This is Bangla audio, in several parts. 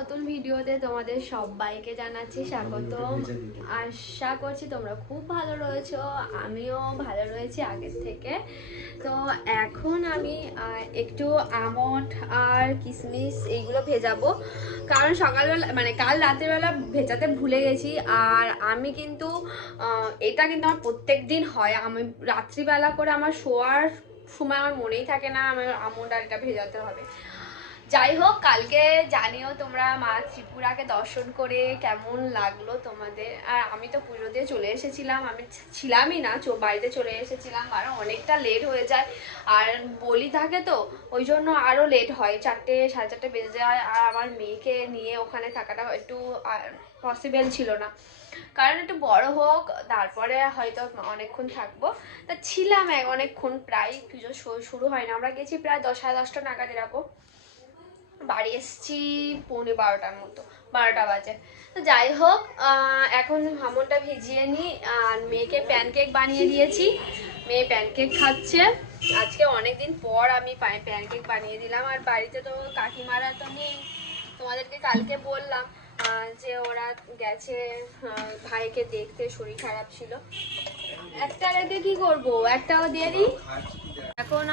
নতুন ভিডিওতে তোমাদের সবাইকে জানাচ্ছি স্বাগতম। আশা করছি তোমরা খুব ভালো রয়েছো আমিও ভালো রয়েছি আগের থেকে। তো এখন আমি একটু আমট আর কিশমিশ এইগুলো ভেজাবো। কারণ সকালবেলা মানে কাল রাতের বেলা ভেজাতে ভুলে গেছি। আর আমি কিন্তু এটা কিন্তু আমার প্রত্যেক দিন হয়। আমি রাত্রিবেলা করে আমার শোয়ার সময় আমার মনেই থাকে না আমার আমন্ড আর এটা ভেজাতে হবে। যাই হোক কালকে জানিও তোমরা মা ত্রিপুরাকে দর্শন করে কেমন লাগল তোমাদের। আর আমি তো পুজো দিয়ে চলে এসেছিলাম, আমি ছিলামই না বাড়িতে চলে এসেছিলাম, কারণ অনেকটা লেট হয়ে যায়। আর বলি থাকে তো, ওই জন্য আরও লেট হয়, চারটে, সাড়ে চারটে বেজে যায়। আর আমার মেয়েকে নিয়ে ওখানে থাকাটা একটু পসিবল ছিল না। কারণ একটু বড় হোক, তারপরে হয়তো অনেকক্ষণ থাকব। তা ছিলাম এক, অনেকক্ষণ, প্রায় পুজো শুরু হয় না। আমরা গেছি প্রায় দশ, সাড়ে দশটা নাগাদ এরকম। বাড়ি এসেছি পৌনে বারোটার মতো, বারোটা বাজে। তো যাই হোক এখন হামনটা ভিজিয়ে নিই আর মেয়েকে প্যানকেক বানিয়ে দিয়েছি। মেয়ে প্যানকেক খাচ্ছে। আজকে অনেকদিন পর আমি প্যানকেক বানিয়ে দিলাম। আর বাড়িতে তো কাকিমারা তো নেই। তোমাদেরকে কালকে বললাম যে ওরা গেছে ভাইকে দেখতে, শরীর খারাপ ছিল। একটা রেখে কি করব? একটাও দিই? এখন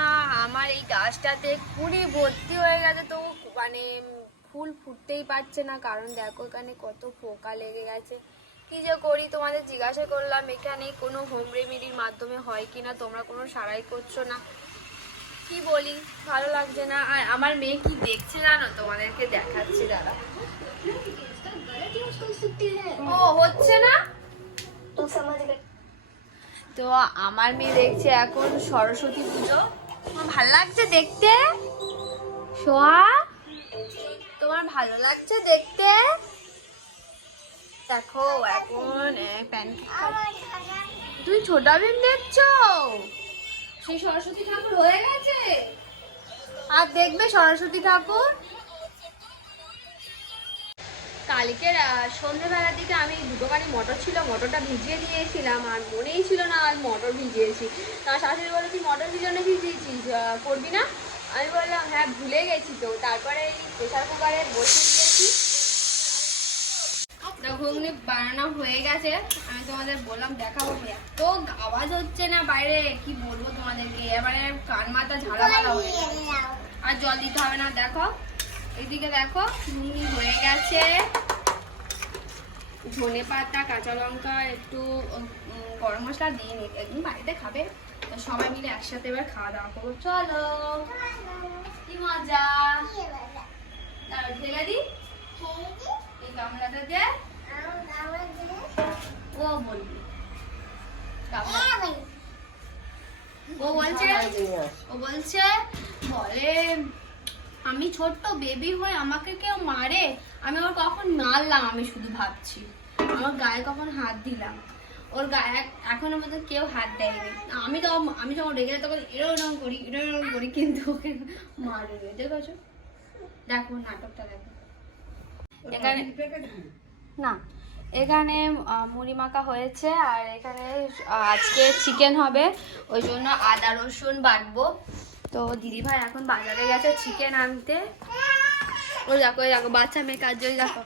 আমার এই গাছটাতে কুড়ি ভর্তি হয়ে গেছে, তো মানে ফুল ফুটতেই পারছে না, কারণ দেখো এখানে কত পোকা লেগে গেছে। কি যে করি, তোমাদের জিজ্ঞাসা করলাম, এখানে কোনো হোম রেমেডির মাধ্যমে হয় কি না তোমরা কোনো সারাই করছ না। কি বলি, ভালো লাগছে না। আর আমার মেয়ে কি দেখছে জানো? তোমাদেরকে দেখাচ্ছি দাদা ও, হচ্ছে না? তো আমার মেয়ে দেখছে এখন সরস্বতী পুজো। ভালো লাগছে দেখতে? শোয়া। তোমার ভালো লাগছে দেখতে? দেখো এখন তুমি ছোটা ভীম দেখছ? সেই সরস্বতী ঠাকুর হয়ে গেছে? আর দেখবে সরস্বতী ঠাকুর? কালকের আহ, সন্ধ্যেবেলার দিকে আমি দুটো গাড়ি মটর ছিল মটরটা ভিজিয়ে দিয়েছিলাম আর মনেই ছিল না আর মটর ভিজিয়েছি। তার শাশুড়ি বলে তুই মটর ভিজানো ভিজিয়েছিস? করবি না? আমি বললাম হ্যাঁ ভুলে গেছি তো। তারপরে এই প্রেশার কুকারে বসে দিয়েছি। ঘুগনি বানানো হয়ে গেছে। আমি তোমাদের বললাম, দেখাবো এত আওয়াজ হচ্ছে না বাইরে, কি বলব তোমাদেরকে? এবারে কান মাথা ঝাড়া মারা হয়ে আর জল দিতে হবে না, দেখো। এদিকে দেখো, ঘুগনি হয়ে গেছে। ধনে পাতা কাঁচা লঙ্কা, একটু গরম মশলা দিয়ে নি একদিন বাড়িতে খাবে। সবাই মিলে একসাথে এবার খাওয়া দাওয়া করব। চলো। কি মজা? ঢেলে দি। এই যে ও বলবি। ও বলছে ও বলছে, বলে, আমি ছোট্ট বেবি হয়ে আমাকে কেউ মারে? আমি ওর কখন মারলাম? আমি শুধু ভাবছি। আমার গায়ে কখন হাত দিলাম। ওর গায়ে এখনও মতো কেউ হাত দেয়নি। আমি তো আমি যখন রেগে যাই তখন এরকম করি এরকম করি, কিন্তু ওকে মারেনি, দেখেছ? দেখো নাটকটা দেখো। এখানে না, এখানে মুড়ি মাখা হয়েছে, আর এখানে আজকে চিকেন হবে, ওই জন্য আদা রসুন বাটবো। তো দিদিভাই এখন বাজারে গেছে চিকেন আনতে। ওই দেখো ওই দেখো, বাচ্চা মেয়ে কাজ, ওই দেখো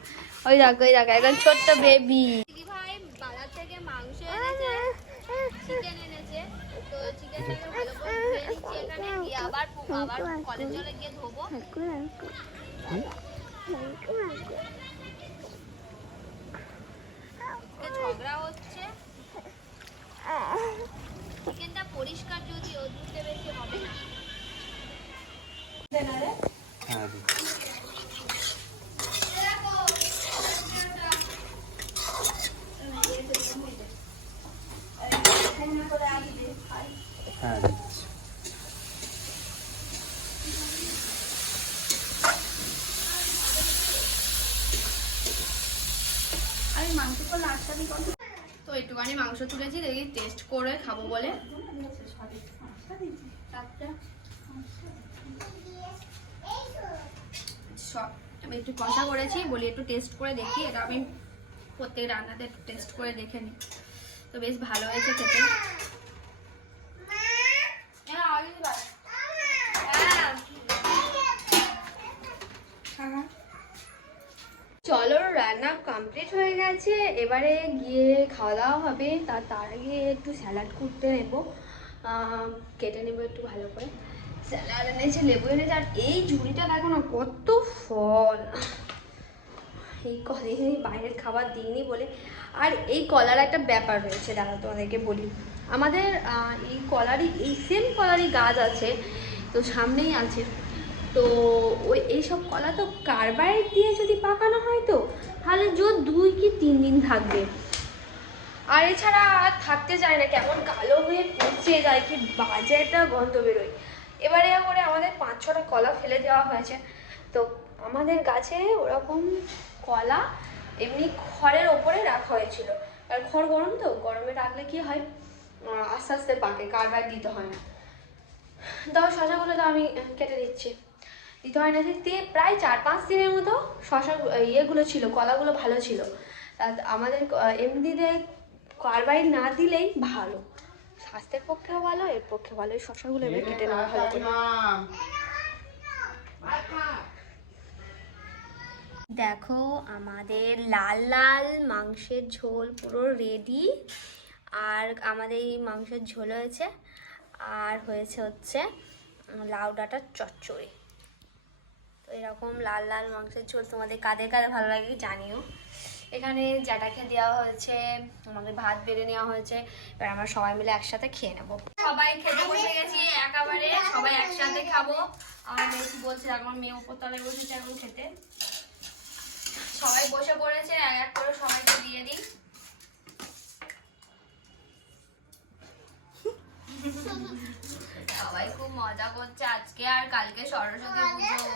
ওই দেখো ওই দেখো একদম ছোট্ট বেবি দিদিভাই বাজার থেকে মাংস এনেছে চিকেন এনেছে। তো চিকেনটাকে ভালো করে ধুয়ে নিচ্ছি এখানে। দিয়ে আবার আবার কলের জলে গিয়ে ধোবো। ঝগড়া হচ্ছে। চিকেনটা পরিষ্কার যদিও ধুতে বেশি হবে না হ্যাঁ আমি মাংস করলে আটটা দিই কত? তো একটুখানি মাংস তুলেছি, দেখি টেস্ট করে খাব বলে। আমি একটু কষা করেছি, বলি একটু টেস্ট করে দেখি, এটা আমি প্রত্যেক রান্নাতে একটু টেস্ট করে দেখে নিই তো বেশ ভালো হয়েছে খেতে হ্যাঁ, আগে দিবা। হ্যাঁ। চলো, রান্না কমপ্লিট হয়ে গেছে। এবারে গিয়ে খাওয়া দাওয়া হবে। তার তার আগে একটু স্যালাড করতে নেব। কেটে নেব একটু ভালো করে। স্যালাড এনেছে, লেবু এনেছে, আর এই ঝুড়িটা দেখো না, কত ফল। এই এই বাইরের খাবার দিইনি বলে। আর এই কলার একটা ব্যাপার রয়েছে, দাদা, তোমাদেরকে বলি। আমাদের এই কলারই, এই সেম কলারই গাছ আছে, তো সামনেই আছে। তো ওই এইসব কলা তো কার্বাইড দিয়ে যদি পাকানো হয় তো, তাহলে জোর দুই কি তিন দিন থাকবে। আর এছাড়া আর থাকতে চায় না, কেমন কালো হয়ে পচে যায়, কি বাজে একটা গন্ধ বেরোয়। এবারে করে আমাদের পাঁচ ছটা কলা ফেলে দেওয়া হয়েছে। তো আমাদের গাছে ওরকম কলা এমনি খড়ের ওপরে রাখা হয়েছিল। আর খড় গরম তো, গরমে রাখলে কি হয়? আস্তে আস্তে পাকে, কারবার দিতে হয় না। দাও, শশাগুলো তো আমি কেটে দিচ্ছি। না দিয়ে প্রায় চার পাঁচ দিনের মতো শশা ইয়েগুলো ছিল, কলাগুলো ভালো ছিল। আমাদের এমনিতে কার্বাইড না দিলেই ভালো। স্বাস্থ্যের পক্ষেও ভালো, এর পক্ষে ভালো। এই শশাগুলো এবার কেটে নেওয়া ভালো দেখো, আমাদের লাল লাল মাংসের ঝোল পুরো রেডি আর আমাদের এই মাংসের ঝোল হয়েছে। আর হয়েছে হচ্ছে লাউ ডাঁটার চচ্চড়ি। এরকম লাল লাল মাংসের ঝোল তোমাদের কাদের কাদের ভালো লাগে জানিও। এখানে জ্যাটাকে দেওয়া হয়েছে, আমাদের ভাত বেড়ে নেওয়া হয়েছে, এবার আমরা সবাই মিলে একসাথে খেয়ে নেব। সবাই খেতে বসে গেছি একেবারে, সবাই একসাথে খাব। আর মেয়ে কি বলছে এখন মেয়ে উপর তলায় বসেছে এখন খেতে। সবাই বসে পড়েছে, এক এক করে সবাইকে দিয়ে দিই। সবাই খুব মজা করছে আজকে আর কালকে সরস্বতী পুজো।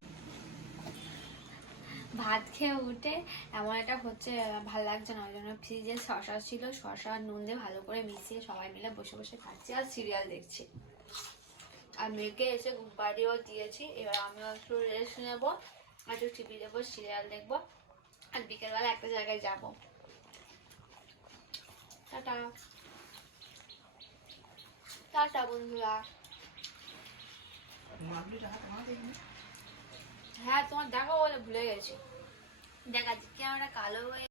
ভাত খেয়ে উঠে এমন একটা হচ্ছে, ভালো লাগছে না, ওই জন্য ফ্রিজে শশা ছিল শশা নুন দিয়ে ভালো করে মিশিয়ে সবাই মিলে বসে বসে খাচ্ছি আর সিরিয়াল দেখছি। আর মেয়েকে এসে ঘুম পাড়িয়েও দিয়েছি, এবার আমিও একটু রেস্ট নেব, একটু টিভি দেখব, সিরিয়াল দেখব, আর বিকেলবেলা একটা জায়গায় যাব। টাটা। টাটা বন্ধুরা। হ্যাঁ তোমার দেখো বলে ভুলে গেছি। দেখাচ্ছি ক্যামেরা কালো হয়ে